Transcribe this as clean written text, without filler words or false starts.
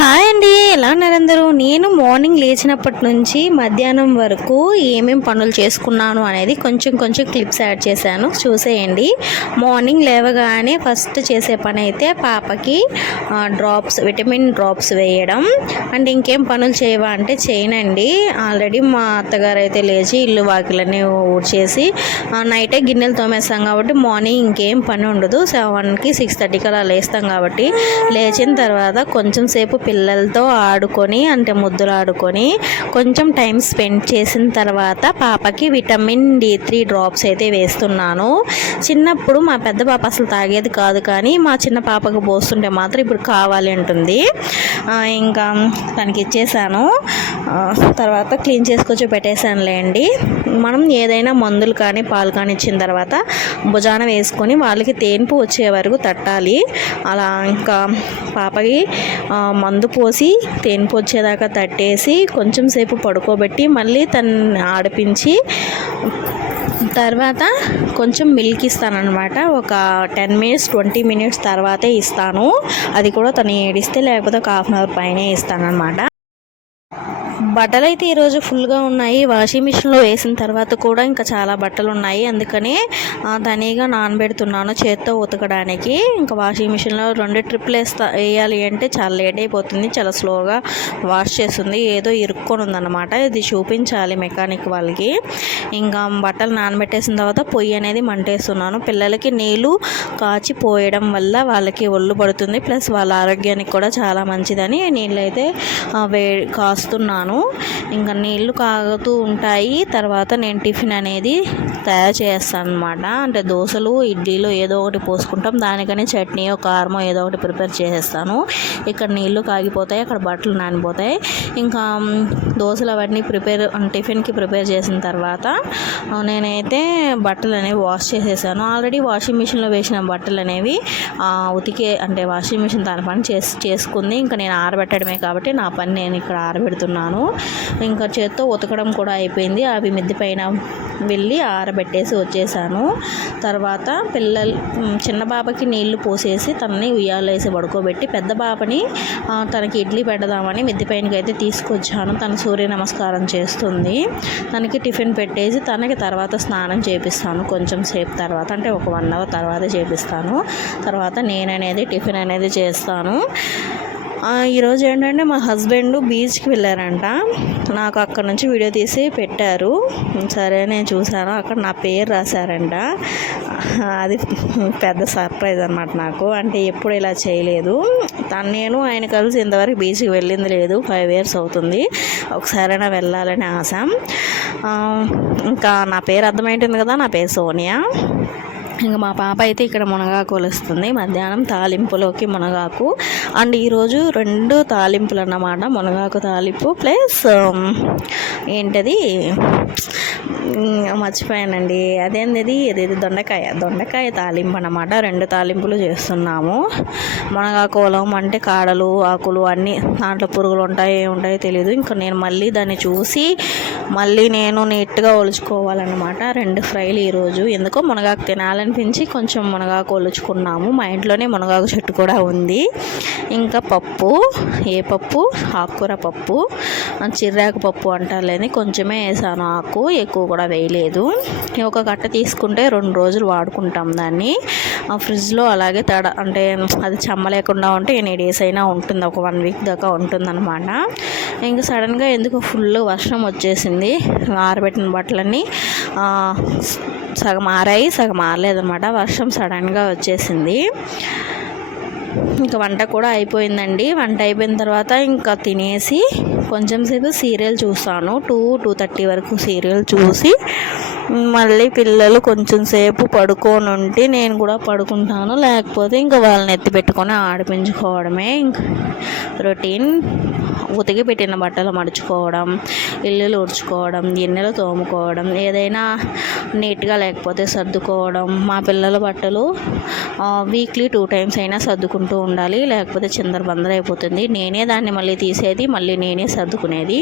Hi అండి, ఎలా ఉన్నారు అందరూ? నేను మార్నింగ్ లేచినప్పటి నుంచి మధ్యాహ్నం వరకు ఏమేం పనులు చేసుకున్నాను అనేది కొంచెం క్లిప్స్ యాడ్ చేశాను, చూసేయండి. మార్నింగ్ లేవగానే ఫస్ట్ చేసే పని అయితే పాపకి విటమిన్ డ్రాప్స్ వేయడం. అండ్ ఇంకేం పనులు చేయవా అంటే చేయనండి. ఆల్రెడీ మా అత్తగారు అయితే లేచి ఇల్లు వాకిలన్నీ ఊడ్చేసి నైటే గిన్నెలు తోమేస్తాం కాబట్టి మార్నింగ్ ఇంకేం పని ఉండదు. 7కి 6:30కి అలా లేస్తాం కాబట్టి లేచిన తర్వాత కొంచెం సేపు పిల్లలతో ఆడుకొని అంటే ముద్దులు ఆడుకొని కొంచెం టైం స్పెండ్ చేసిన తర్వాత పాపకి విటమిన్ D3 డ్రాప్స్ అయితే వేస్తున్నాను. చిన్నప్పుడు మా పెద్ద పాప అసలు తాగేది కాదు, కానీ మా చిన్న పాపకు పోస్తుంటే మాత్రం ఇప్పుడు కావాలి అంటుంది. ఇంకా తనకి ఇచ్చేసాను. తర్వాత క్లీన్ చేసుకొచ్చి పెట్టేశానులేండి. మనం ఏదైనా మందులు కానీ పాలు కానీ ఇచ్చిన తర్వాత భుజాన వేసుకొని వాళ్ళకి తేన్పు వచ్చే వరకు తట్టాలి. అలా ఇంకా పాపకి మందు పోసి తేన్పు వచ్చేదాకా తట్టేసి కొంచెం సేపు పడుకోబెట్టి మళ్ళీ తను ఆడిపించి తర్వాత కొంచెం మిల్క్ ఇస్తానన్నమాట. ఒక 10 మినిట్స్ 20 మినిట్స్ తర్వాతే ఇస్తాను. అది కూడా తను ఏడిస్తే, లేకపోతే ఒక హాఫ్ అన్ అవర్ పైనే ఇస్తానన్నమాట. బట్టలు అయితే ఈరోజు ఫుల్గా ఉన్నాయి. వాషింగ్ మిషన్లో వేసిన తర్వాత కూడా ఇంకా చాలా బట్టలు ఉన్నాయి. అందుకని తనీగా నానబెడుతున్నాను చేత్తో ఉతకడానికి. ఇంకా వాషింగ్ మిషన్లో 2 ట్రిప్లు వేయాలి అంటే చాలా లేట్ అయిపోతుంది. చాలా స్లోగా వాష్ చేస్తుంది. ఏదో ఇరుక్కొని ఉందన్నమాట. ఇది చూపించాలి మెకానిక్ వాళ్ళకి. ఇంకా బట్టలు నానబెట్టేసిన తర్వాత పొయ్యి అనేది మంటేస్తున్నాను. పిల్లలకి నీళ్ళు కాచి పోయడం వల్ల వాళ్ళకి ఒళ్ళు పడుతుంది, ప్లస్ వాళ్ళ ఆరోగ్యానికి కూడా చాలా మంచిదని నీళ్ళు అయితే కాస్తున్నాను. ఇంకా నీళ్లు కాగుతూ ఉంటాయి. తర్వాత నేను టిఫిన్ అనేది తయారు చేస్తాను అనమాట. అంటే దోశలు ఇడ్లీలు ఏదో ఒకటి పోసుకుంటాం, దానికని చట్నీయో కారమో ఏదో ఒకటి ప్రిపేర్ చేసేస్తాను. ఇక్కడ నీళ్లు కాగిపోతాయి, అక్కడ బట్టలు నానిపోతాయి. ఇంకా దోశలు అవన్నీ టిఫిన్కి ప్రిపేర్ చేసిన తర్వాత నేనైతే బట్టలు అనేవి వాష్ చేసేసాను. ఆల్రెడీ వాషింగ్ మిషన్లో వేసిన బట్టలు అనేవి అంటే వాషింగ్ మిషన్ తన పని చేసుకుంది. ఇంకా నేను ఆరబెట్టడమే కాబట్టి నా పని నేను ఇక్కడ ఆరబెడుతున్నాను. ఇంకా చేత్తో ఉతకడం కూడా అయిపోయింది. అవి మిద్ది పైన వెళ్ళి ఆరబెట్టేసి వచ్చేసాను. తర్వాత చిన్న పాపకి నీళ్లు పోసేసి తనని ఉయ్యాలేసి పడుకోబెట్టి పెద్ద పాపని తనకి ఇడ్లీ పెడదామని మిద్ది పైనకి అయితే తీసుకొచ్చాను. తను సూర్య నమస్కారం చేస్తుంది. తనకి టిఫిన్ పెట్టేసి తనకి తర్వాత స్నానం చేపిస్తాను. కొంచెం సేపు తర్వాత, అంటే ఒక 1 అవర్ తర్వాత చేపిస్తాను. తర్వాత నేననేది టిఫిన్ అనేది చేస్తాను. ఈరోజు ఏంటంటే మా హస్బెండ్ బీచ్కి వెళ్ళారంట. నాకు అక్కడ నుంచి వీడియో తీసి పెట్టారు. సరే నేను చూశాను. అక్కడ నా పేరు రాశారంట. అది పెద్ద సర్ప్రైజ్ అన్నమాట నాకు. అంటే ఎప్పుడు ఇలా చేయలేదు. నేను ఆయన కలిసి ఇంతవరకు బీచ్కి వెళ్ళింది లేదు. 5 years అవుతుంది. ఒకసారైనా వెళ్ళాలని ఆశ. ఇంకా నా పేరు అర్థమైంటుంది కదా, నా పేరు సోనియా. ఇంకా మా పాప అయితే ఇక్కడ మునగాకు వలుస్తుంది. మధ్యాహ్నం తాలింపులోకి మునగాకు. అండ్ ఈరోజు 2 తాలింపులు అన్నమాట. మునగాకు తాలింపు ప్లస్ ఏంటది మర్చిపోయానండి, అదేంది దొండకాయ తాలింపు అన్నమాట. 2 తాలింపులు చేస్తున్నాము. మునగాకు ఒలం అంటే కాడలు ఆకులు అన్నీ దాంట్లో పురుగులు ఏముంటాయో తెలియదు. ఇంకా నేను మళ్ళీ దాన్ని చూసి మళ్ళీ నేను నీట్గా ఒలుచుకోవాలన్నమాట. 2 ఫ్రైలు ఈరోజు. ఎందుకో మునగాకు తినాలనిపించి కొంచెం మునగాకు ఒలుచుకున్నాము. మా ఇంట్లోనే మునగాకు చెట్టు కూడా ఉంది. ఇంకా పప్పు, ఏ పప్పు, ఆకుకూర పప్పు, చిర్రాకు పప్పు అంటారులేని కొంచెమే వేసాను. ఆకు ఎక్కువ కూడా వేయలేదు. ఒక కట్ట తీసుకుంటే 2 రోజులు వాడుకుంటాం దాన్ని. ఫ్రిడ్జ్లో అలాగే అంటే అది చెమ్మ లేకుండా ఉంటే ఎన్ని డేస్ అయినా ఉంటుంది. ఒక 1 వీక్ దాకా ఉంటుందన్నమాట. ఇంకా సడన్గా ఎందుకు ఫుల్ వర్షం వచ్చేసింది. ఆరబెట్టిన బట్టలన్నీ సగం ఆరాయి, సగం ఆరలేదన్నమాట. వర్షం సడన్గా వచ్చేసింది. ఇంకా వంట కూడా అయిపోయిందండి. వంట అయిపోయిన తర్వాత ఇంకా తినేసి కొంచెం సేపు సీరియల్ చూస్తాను. 2-2:30 వరకు సీరియల్ చూసి మళ్ళీ పిల్లలు కొంచెం సేపు పడుకొని ఉంటే నేను కూడా పడుకుంటాను. లేకపోతే ఇంకా వాళ్ళని ఎత్తి పెట్టుకొని ఆడిపించుకోవడమే ఇంకా రొటీన్. ఉతికి పెట్టిన బట్టలు మడుచుకోవడం, ఇల్లులు ఉడుచుకోవడం, గిన్నెలు తోముకోవడం, ఏదైనా నీట్గా లేకపోతే సర్దుకోవడం. మా పిల్లల బట్టలు వీక్లీ 2 times అయినా సర్దుకుంటూ ఉండాలి, లేకపోతే చిందరబందర అయిపోతుంది. నేనే దాన్ని మళ్ళీ తీసేది, మళ్ళీ నేనే సర్దుకునేది.